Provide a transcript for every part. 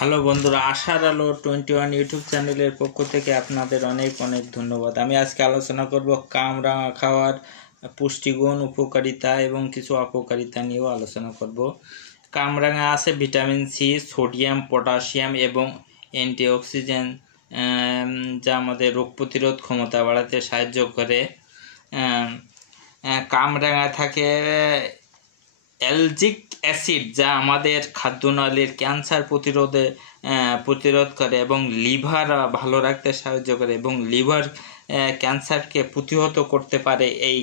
Hello বন্ধুরা, আশার আলো 21 ইউটিউব চ্যানেলের পক্ষ থেকে আপনাদের অনেক অনেক ধন্যবাদ। আমি আজকে আলোচনা করব কামরাঙা খাওয়ার পুষ্টিগুণ, উপকারিতা এবং কিছু অপকারিতা নিয়েও আলোচনা করব। কামরাঙা আছে ভিটামিন সি, সোডিয়াম, পটাশিয়াম এবং অ্যান্টিঅক্সিডেন্ট, যা আমাদের রোগ প্রতিরোধ ক্ষমতা বাড়াতে সাহায্য করে। কামরাঙা থাকে অ্যালজিক অ্যাসিড, যা আমাদের খাদ্যনালীর ক্যান্সার প্রতিরোধ করে এবং লিভার ভালো রাখতে সাহায্য করে এবং লিভার ক্যান্সারকে প্রতিহত করতে পারে। এই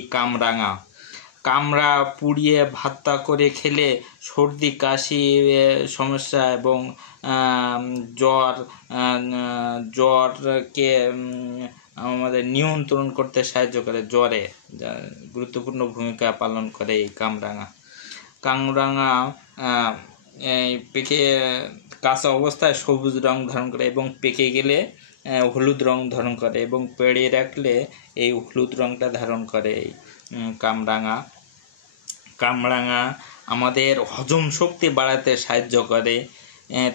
কামড়া পুড়িয়ে ভর্তা করে খেলে সর্দি কাশি সমস্যা এবং জ্বরকে আমাদের নিয়ন্ত্রণ করতে সাহায্য করে। জ্বরে গুরুত্বপূর্ণ ভূমিকা পালন করে এই কামরাঙা পেকে কাঁচা অবস্থায় সবুজ রং ধারণ করে এবং পেকে গেলে হলুদ রং ধারণ করে এবং পেড়ে রাখলে এই হলুদ রংটা ধারণ করে। এই কামরাঙা আমাদের হজম শক্তি বাড়াতে সাহায্য করে।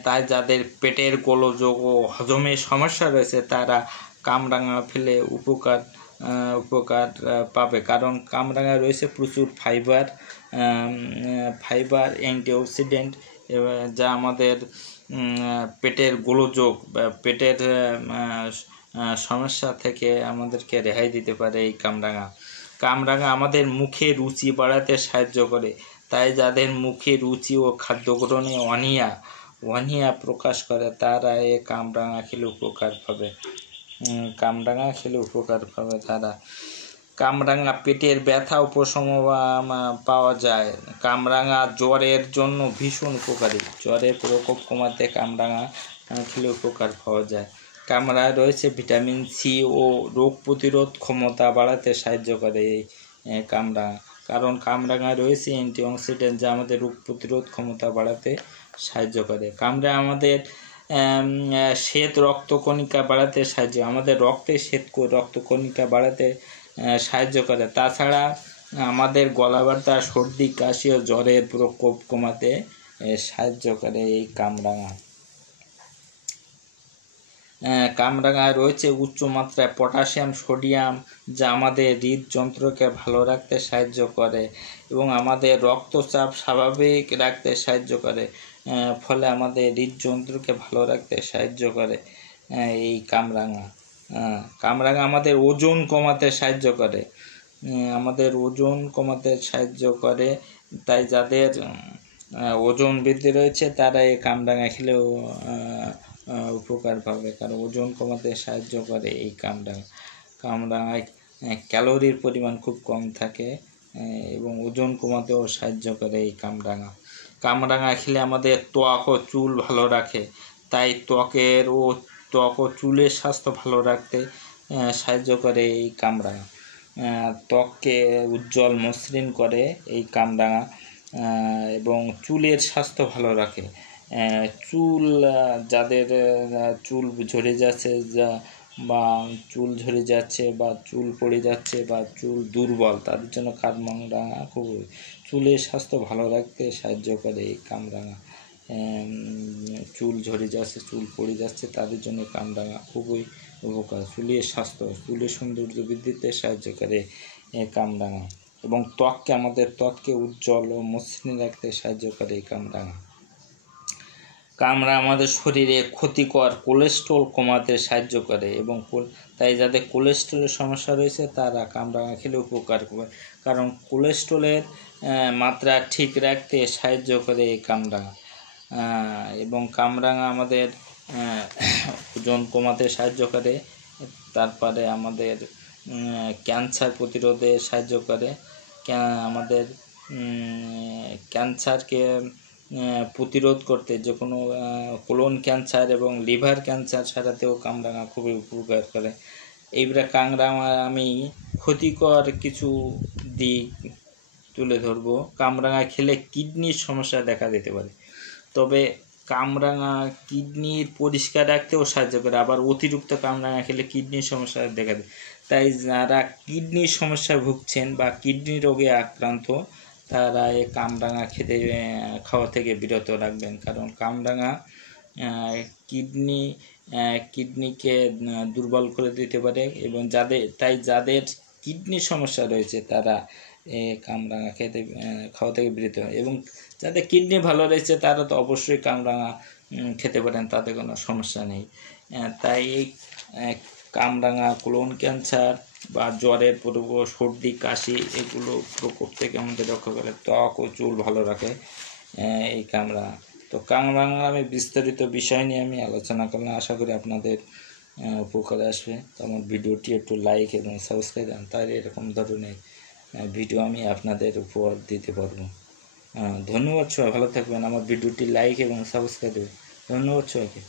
তাই যাদের পেটের গোলযোগ ও হজমের সমস্যা রয়েছে তারা কামরাঙা খেলে উপকার পাবে, কারণ কামরাঙা রয়েছে প্রচুর ফাইবার, অ্যান্টিঅক্সিডেন্ট, যা আমাদের পেটের গোলযোগ বা পেটের সমস্যা থেকে আমাদেরকে রেহাই দিতে পারে। এই কামরাঙা আমাদের মুখে রুচি বাড়াতে সাহায্য করে। তাই যাদের মুখে রুচি ও খাদ্য গ্রহণে অনীহা প্রকাশ করে তারা এই কামরাঙা খেলে উপকার পাবে। তারা কামরাঙা পেটের ব্যথা উপশম পাওয়া যায়। কামরাঙা জ্বরের জন্য ভীষণ উপকারী। জ্বরের প্রকোপ কমাতে কামরাঙা খেলে উপকার পাওয়া যায়। কামরাঙায় রয়েছে ভিটামিন সি ও রোগ প্রতিরোধ ক্ষমতা বাড়াতে সাহায্য করে এই কামরাঙা, কারণ কামরাঙায় রয়েছে অ্যান্টিঅক্সিডেন্ট, যা আমাদের রোগ প্রতিরোধ ক্ষমতা বাড়াতে সাহায্য করে। কামরাঙা আমাদের শ্বেত রক্তকণিকা বাড়াতে আমাদের রক্তকণিকা বাড়াতে সাহায্য করে। তাছাড়া আমাদের গলা ব্যথা, সর্দি কাশি ও জ্বরের প্রকোপ কমাতে সাহায্য করে এই কামরাঙায় রয়েছে উচ্চমাত্রায় পটাশিয়াম, সোডিয়াম, যা আমাদের হৃদযন্ত্রকে ভালো রাখতে সাহায্য করে এবং আমাদের রক্তচাপ স্বাভাবিক রাখতে সাহায্য করে। ফলে আমাদের হৃদযন্ত্রকে ভালো রাখতে সাহায্য করে এই কামরাঙা আমাদের ওজন কমাতে সাহায্য করে। তাই যাদের ওজন বৃদ্ধি রয়েছে তারা এই কামরাঙা খেলেও উপকার পাবে, কারণ ওজন কমাতে সাহায্য করে এই কামরাঙায় ক্যালোরির পরিমাণ খুব কম থাকে এবং ওজন কমাতেও সাহায্য করে এই কামরাঙা খেলে আমাদের ত্বক ও চুল ভালো রাখে। তাই ত্বক ও চুলের স্বাস্থ্য ভালো রাখতে সাহায্য করে এই কামরাঙা। ত্বককে উজ্জ্বল মসৃণ করে এই কামরাঙা এবং চুলের স্বাস্থ্য ভালো রাখে। যাদের চুল ঝরে যাচ্ছে বা চুল পড়ে যাচ্ছে বা চুল দুর্বল, তাদের জন্য কামরাঙা খুব চুলের স্বাস্থ্য ভালো রাখতে সাহায্য করে এই কামরাঙা। চুল ঝরে যাচ্ছে, চুল পড়ে যাচ্ছে, তাদের জন্য কামরাঙা খুবই উপকার। চুলের সৌন্দর্য বৃদ্ধিতে সাহায্য করে কামরাঙা এবং ত্বককে উজ্জ্বল ও মসৃণ রাখতে সাহায্য করে এই কামরাঙা আমাদের শরীরে ক্ষতিকর কোলেস্ট্রল কমাতে সাহায্য করে এবং তাই যাদের কোলেস্ট্রলের সমস্যা রয়েছে তারা কামরাঙা খেলে উপকার করে, কারণ কোলেস্ট্রলের মাত্রা ঠিক রাখতে সাহায্য করে এই কামরাঙা। এবং কামরাঙা আমাদের ওজন কমাতে সাহায্য করে। তারপরে আমাদের ক্যান্সার প্রতিরোধে সাহায্য করে। আমাদের ক্যান্সারকে প্রতিরোধ করতে, যে কোনো কোলন ক্যান্সার এবং লিভার ক্যান্সার সারাতেও কামরাঙা খুবই উপকার করে। এইবারে কামরাঙা আমি ক্ষতিকর কিছু দিক তুলে ধরব। কামরাঙা খেলে কিডনির সমস্যা দেখা দিতে পারে, তবে কামরাঙা কিডনির পরিষ্কার রাখতেও সাহায্য করে। আবার অতিরিক্ত কামরাঙা খেলে কিডনির সমস্যা দেখা দেয়। তাই যারা কিডনির সমস্যায় ভুগছেন বা কিডনি রোগে আক্রান্ত তারা এই কামরাঙা খাওয়া থেকে বিরত রাখবেন, কারণ কামরাঙা কিডনি কিডনিকে দুর্বল করে দিতে পারে, এবং যাদের কিডনির সমস্যা রয়েছে তারা কামরাঙা খাওয়া থেকে বিরত হয়, এবং যাদের কিডনি ভালো রয়েছে তারা তো অবশ্যই কামরাঙা খেতে পারেন, তাতে কোনো সমস্যা নেই। তাই কামরাঙা কোলন ক্যান্সার বা জ্বরের প্রকোপ, সর্দি কাশি এগুলো প্রকোপ থেকে আমাদের রক্ষা করে, ত্বক ও চুল ভালো রাখে এই কামরাঙা। তো কামরাঙার আমি বিস্তারিত বিষয় নিয়ে আমি আলোচনা করলাম, আশা করি আপনাদের উপকারে আসবে। তো আমার ভিডিওটি একটু লাইক এবং সাবস্ক্রাইব দেন, তাহলে এরকম ধরনের ভিডিও আমি আপনাদের উপহার দিতে পারবো। ধন্যবাদ সবাই, ভালো থাকবেন। আমার ভিডিওটি লাইক এবং সাবস্ক্রাইব দেবেন। ধন্যবাদ সবাইকে।